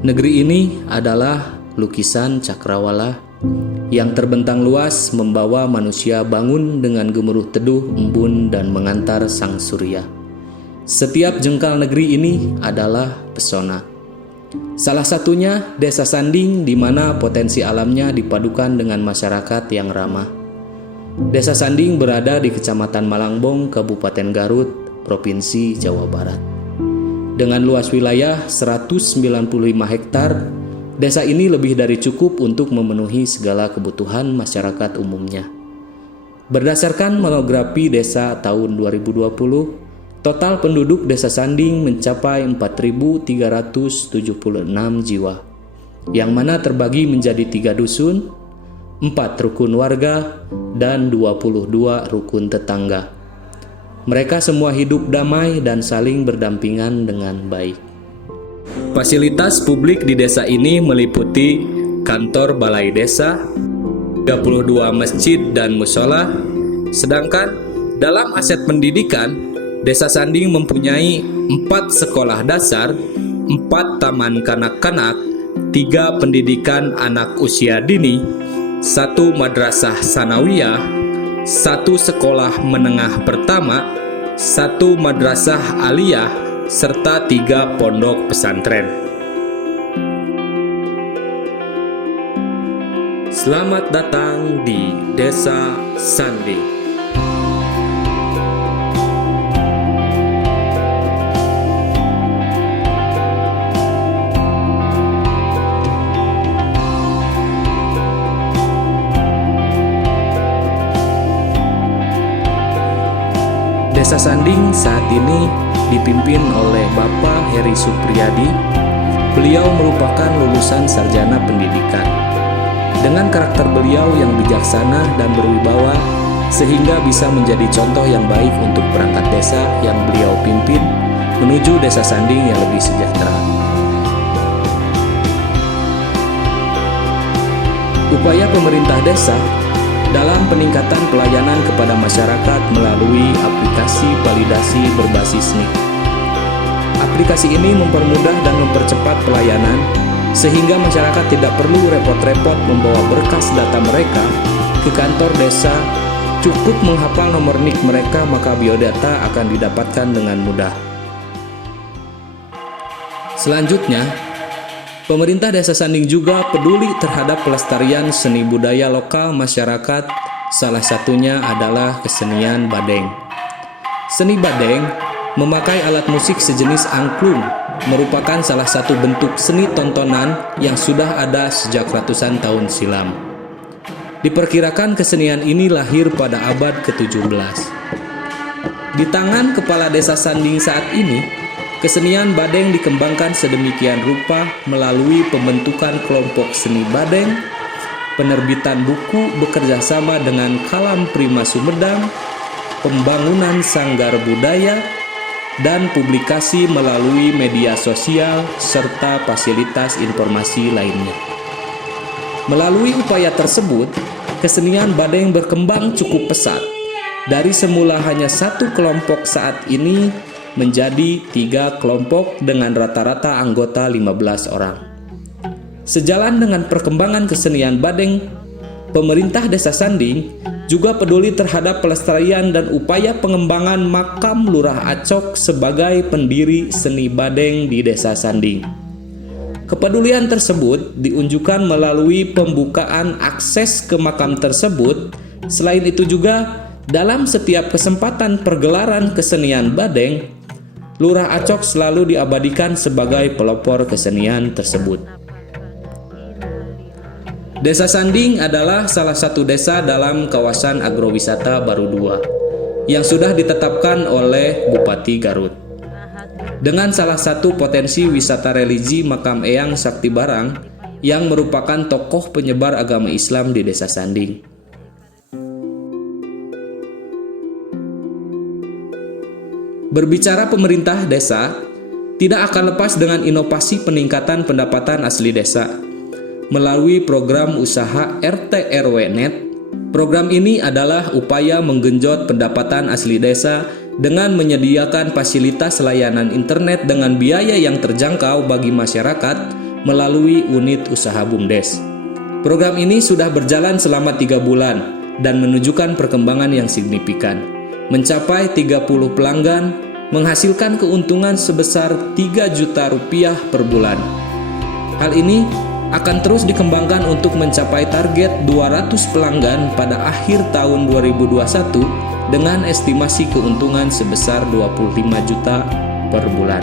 Negeri ini adalah lukisan cakrawala yang terbentang luas membawa manusia bangun dengan gemuruh teduh embun dan mengantar sang surya. Setiap jengkal negeri ini adalah pesona. Salah satunya Desa Sanding, di mana potensi alamnya dipadukan dengan masyarakat yang ramah. Desa Sanding berada di Kecamatan Malangbong, Kabupaten Garut, Provinsi Jawa Barat. Dengan luas wilayah 195 hektar, desa ini lebih dari cukup untuk memenuhi segala kebutuhan masyarakat umumnya. Berdasarkan monografi desa tahun 2020, total penduduk Desa Sanding mencapai 4.376 jiwa, yang mana terbagi menjadi 3 dusun, 4 rukun warga, dan 22 rukun tetangga. Mereka semua hidup damai dan saling berdampingan dengan baik. Fasilitas publik di desa ini meliputi kantor balai desa, 32 masjid dan mushola, sedangkan dalam aset pendidikan, Desa Sanding mempunyai 4 sekolah dasar, 4 taman kanak-kanak, 3 pendidikan anak usia dini, 1 madrasah sanawiyah, 1 sekolah menengah pertama, 1 madrasah aliyah, serta 3 pondok pesantren. Selamat datang di Desa Sanding. Desa Sanding saat ini dipimpin oleh Bapak Heri Supriyadi. Beliau merupakan lulusan sarjana pendidikan. Dengan karakter beliau yang bijaksana dan berwibawa, sehingga bisa menjadi contoh yang baik untuk perangkat desa yang beliau pimpin menuju Desa Sanding yang lebih sejahtera. Upaya pemerintah desa dalam peningkatan pelayanan kepada masyarakat melalui aplikasi validasi berbasis NIK. Aplikasi ini mempermudah dan mempercepat pelayanan sehingga masyarakat tidak perlu repot-repot membawa berkas data mereka ke kantor desa. Cukup menghafal nomor NIK mereka, maka biodata akan didapatkan dengan mudah. Selanjutnya, pemerintah Desa Sanding juga peduli terhadap pelestarian seni budaya lokal masyarakat, salah satunya adalah kesenian badeng. Seni badeng memakai alat musik sejenis angklung, merupakan salah satu bentuk seni tontonan yang sudah ada sejak ratusan tahun silam. Diperkirakan kesenian ini lahir pada abad ke-17. Di tangan Kepala Desa Sanding saat ini, kesenian badeng dikembangkan sedemikian rupa melalui pembentukan kelompok seni badeng, penerbitan buku bekerjasama dengan Kalam Prima Sumedang, pembangunan sanggar budaya, dan publikasi melalui media sosial serta fasilitas informasi lainnya. Melalui upaya tersebut, kesenian badeng berkembang cukup pesat. Dari semula hanya 1 kelompok saat ini menjadi 3 kelompok dengan rata-rata anggota 15 orang. Sejalan dengan perkembangan kesenian badeng, pemerintah Desa Sanding juga peduli terhadap pelestarian dan upaya pengembangan makam Lurah Acok sebagai pendiri seni badeng di Desa Sanding. Kepedulian tersebut diunjukkan melalui pembukaan akses ke makam tersebut. Selain itu juga, dalam setiap kesempatan pergelaran kesenian badeng, Lurah Acok selalu diabadikan sebagai pelopor kesenian tersebut. Desa Sanding adalah salah satu desa dalam kawasan agrowisata Baru 2 yang sudah ditetapkan oleh Bupati Garut. Dengan salah satu potensi wisata religi Makam Eyang Sakti Barang yang merupakan tokoh penyebar agama Islam di Desa Sanding. Berbicara pemerintah desa, tidak akan lepas dengan inovasi peningkatan pendapatan asli desa. Melalui program usaha RT RW Net, program ini adalah upaya menggenjot pendapatan asli desa dengan menyediakan fasilitas layanan internet dengan biaya yang terjangkau bagi masyarakat melalui unit usaha BUMDes. Program ini sudah berjalan selama 3 bulan dan menunjukkan perkembangan yang signifikan. Mencapai 30 pelanggan, menghasilkan keuntungan sebesar 3 juta rupiah per bulan. Hal ini akan terus dikembangkan untuk mencapai target 200 pelanggan pada akhir tahun 2021 dengan estimasi keuntungan sebesar 25 juta per bulan.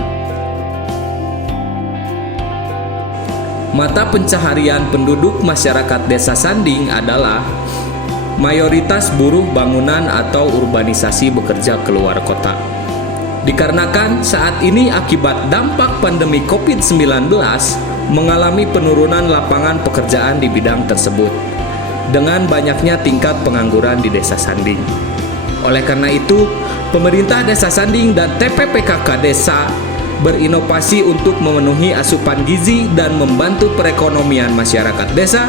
Mata pencaharian penduduk masyarakat Desa Sanding adalah mayoritas buruh bangunan atau urbanisasi bekerja keluar kota. Dikarenakan saat ini akibat dampak pandemi COVID-19 mengalami penurunan lapangan pekerjaan di bidang tersebut dengan banyaknya tingkat pengangguran di Desa Sanding. Oleh karena itu, pemerintah Desa Sanding dan TPPKK Desa berinovasi untuk memenuhi asupan gizi dan membantu perekonomian masyarakat desa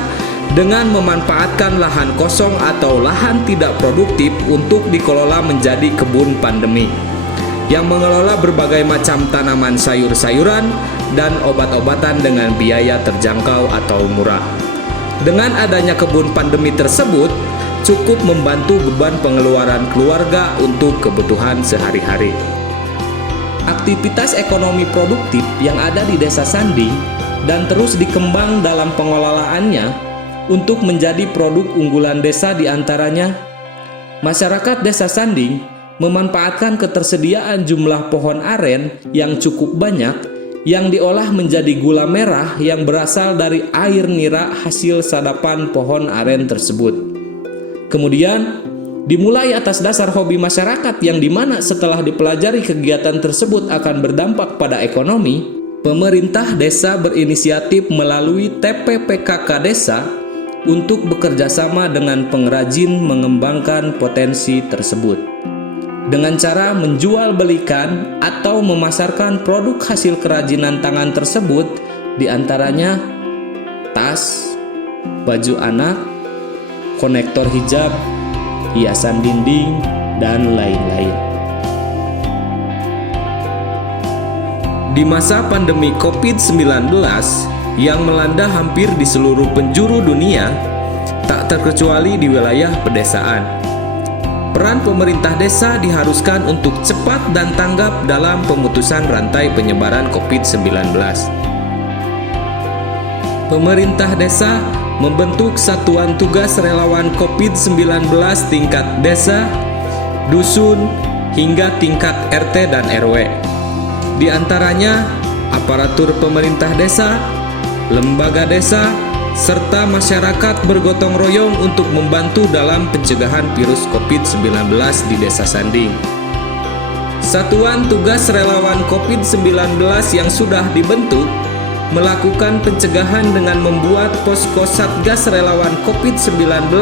dengan memanfaatkan lahan kosong atau lahan tidak produktif untuk dikelola menjadi kebun pandemi yang mengelola berbagai macam tanaman sayur-sayuran dan obat-obatan dengan biaya terjangkau atau murah. Dengan adanya kebun pandemi tersebut, cukup membantu beban pengeluaran keluarga untuk kebutuhan sehari-hari. Aktivitas ekonomi produktif yang ada di Desa Sanding dan terus dikembang dalam pengelolaannya untuk menjadi produk unggulan desa diantaranya, masyarakat Desa Sanding memanfaatkan ketersediaan jumlah pohon aren yang cukup banyak yang diolah menjadi gula merah yang berasal dari air nira hasil sadapan pohon aren tersebut. Kemudian, dimulai atas dasar hobi masyarakat yang dimana setelah dipelajari kegiatan tersebut akan berdampak pada ekonomi, pemerintah desa berinisiatif melalui TPPKK Desa untuk bekerjasama dengan pengrajin mengembangkan potensi tersebut dengan cara menjual belikan atau memasarkan produk hasil kerajinan tangan tersebut, diantaranya tas, baju anak, konektor hijab, hiasan dinding, dan lain-lain. Di masa pandemi COVID-19 yang melanda hampir di seluruh penjuru dunia, tak terkecuali di wilayah pedesaan, peran pemerintah desa diharuskan untuk cepat dan tanggap dalam pemutusan rantai penyebaran COVID-19. Pemerintah desa membentuk satuan tugas relawan COVID-19 tingkat desa, dusun, hingga tingkat RT dan RW. Di antaranya aparatur pemerintah desa, lembaga desa, serta masyarakat bergotong royong untuk membantu dalam pencegahan virus COVID-19 di Desa Sanding. Satuan tugas relawan COVID-19 yang sudah dibentuk melakukan pencegahan dengan membuat posko Satgas Relawan COVID-19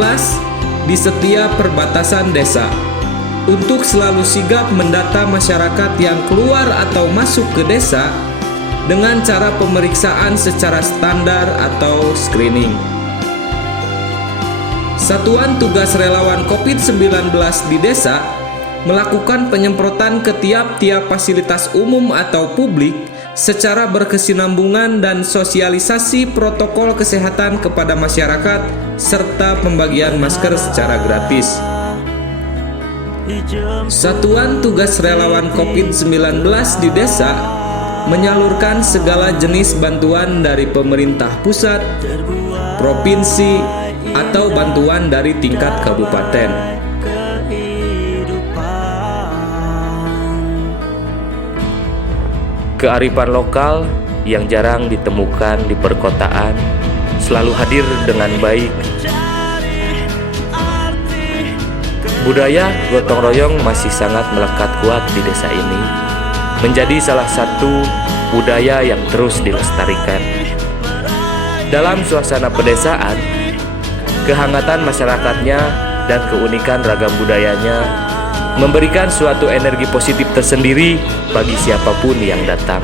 di setiap perbatasan desa untuk selalu sigap mendata masyarakat yang keluar atau masuk ke desa dengan cara pemeriksaan secara standar atau screening. Satuan tugas relawan COVID-19 di desa melakukan penyemprotan ke tiap-tiap fasilitas umum atau publik secara berkesinambungan dan sosialisasi protokol kesehatan kepada masyarakat serta pembagian masker secara gratis. Satuan tugas relawan COVID-19 di desa menyalurkan segala jenis bantuan dari pemerintah pusat, provinsi, atau bantuan dari tingkat kabupaten. Kearifan lokal yang jarang ditemukan di perkotaan selalu hadir dengan baik. Budaya gotong royong masih sangat melekat kuat di desa ini, menjadi salah satu budaya yang terus dilestarikan. Dalam suasana pedesaan, kehangatan masyarakatnya dan keunikan ragam budayanya memberikan suatu energi positif tersendiri bagi siapapun yang datang.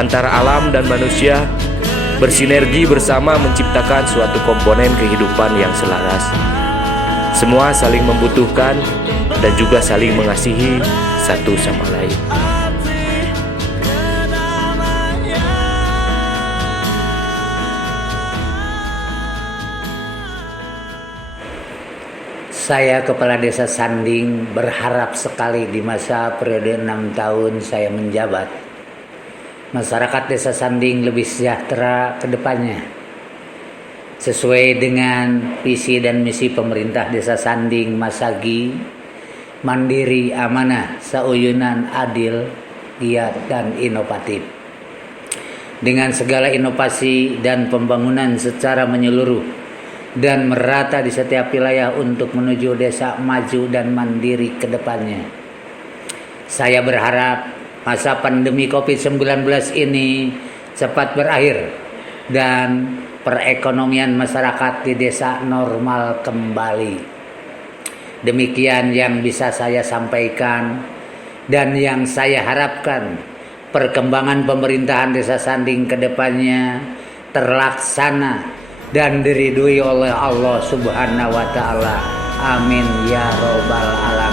Antara alam dan manusia bersinergi bersama menciptakan suatu komponen kehidupan yang selaras. Semua saling membutuhkan dan juga saling mengasihi satu sama lain. Saya Kepala Desa Sanding berharap sekali di masa periode 6 tahun saya menjabat, masyarakat Desa Sanding lebih sejahtera ke depannya. Sesuai dengan visi dan misi pemerintah Desa Sanding Masagi, mandiri, amanah, sauyunan, adil, giat, dan inovatif. Dengan segala inovasi dan pembangunan secara menyeluruh dan merata di setiap wilayah untuk menuju desa maju dan mandiri ke depannya. Saya berharap masa pandemi COVID-19 ini cepat berakhir dan perekonomian masyarakat di desa normal kembali. Demikian yang bisa saya sampaikan dan yang saya harapkan perkembangan pemerintahan Desa Sanding ke depannya terlaksana dan diridhoi oleh Allah Subhanahu wa taala. Amin ya robbal alamin.